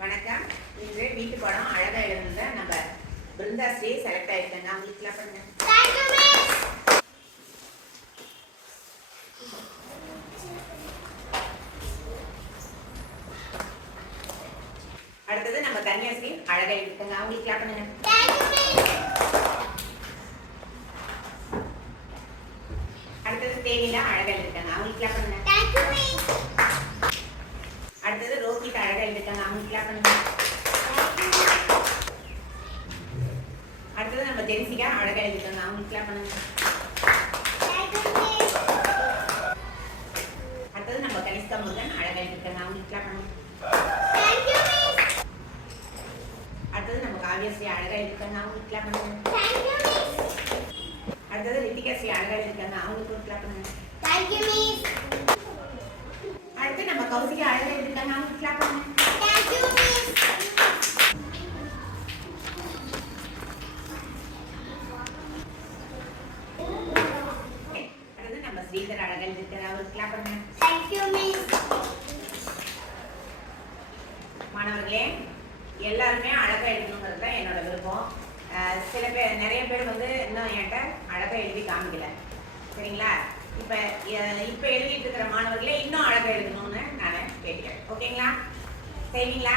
வணக்கம். இன்று வீட்டு படம் அழகா எழுதுனத நம்ம பிருந்தா ஸ்ரீ செலக்ட் ஆயிருக்காங்க. அவங்களுக்கு கிளாப் பண்ணுங்க. அடுத்தது நம்ம கன்னியாஸ்ரீ அழகா எழுதிருக்காங்க. அவங்களுக்கு கிளாப் பண்ணுங்க. அடுத்தது தேனிலா அழகா எழுதிருக்காங்க. அவங்களுக்கு கிளாப் பண்ணுங்க. அடுத்தது ரோஹித் அழகா எழுதிருக்காங்க. அவங்களுக்கு கிளாப் பண்ணுங்க. அடுத்தது நம்ம ஜென்சிகா அழகா எழுதிருக்காங்க. அவங்களுக்கு கிளாப் பண்ணுங்க. அடுத்தது நம்ம கனிஷ்கா முருகன் அழகா எழுதிருக்காங்க. அவங்களுக்கு கிளாப் பண்ணுங்க. அடுத்தது நம்ம காவியஸ்ரீ அழகா எழுதிருக்காங்க. அவங்களுக்கு கிளாப் பண்ணுங்க. அடுத்தது ரித்திகா ஸ்ரீ அழகா எழுதிருக்காங்க. அவங்களுக்கு ஒரு கிளாப் பண்ணுங்க. அடுத்து நம்ம கௌசிகா அழகா எழுதிருக்காங்க. அவங்களுக்கு கிளாப் பண்ணுங்க. அடுத்தது நம்ம ஸ்ரீதர் அழகா எழுதிருக்காங்க. அவருக்கு கிளாப் பண்ணுங்க. மாணவர்களே, எல்லாருமே அழகா எழுதணுங்கிறது தான் என்னோட விருப்பம். சில பேர் நிறைய பேர் வந்து இன்னும் என்கிட்ட அழகா எழுதி காமிக்கல. சரிங்களா? இப்போ எழுதிட்டு இருக்கிற மாணவர்களே இன்னும் அழகா எழுதணும்னு நான் கேட்கிறேன். ஓகேங்களா? சரிங்களா?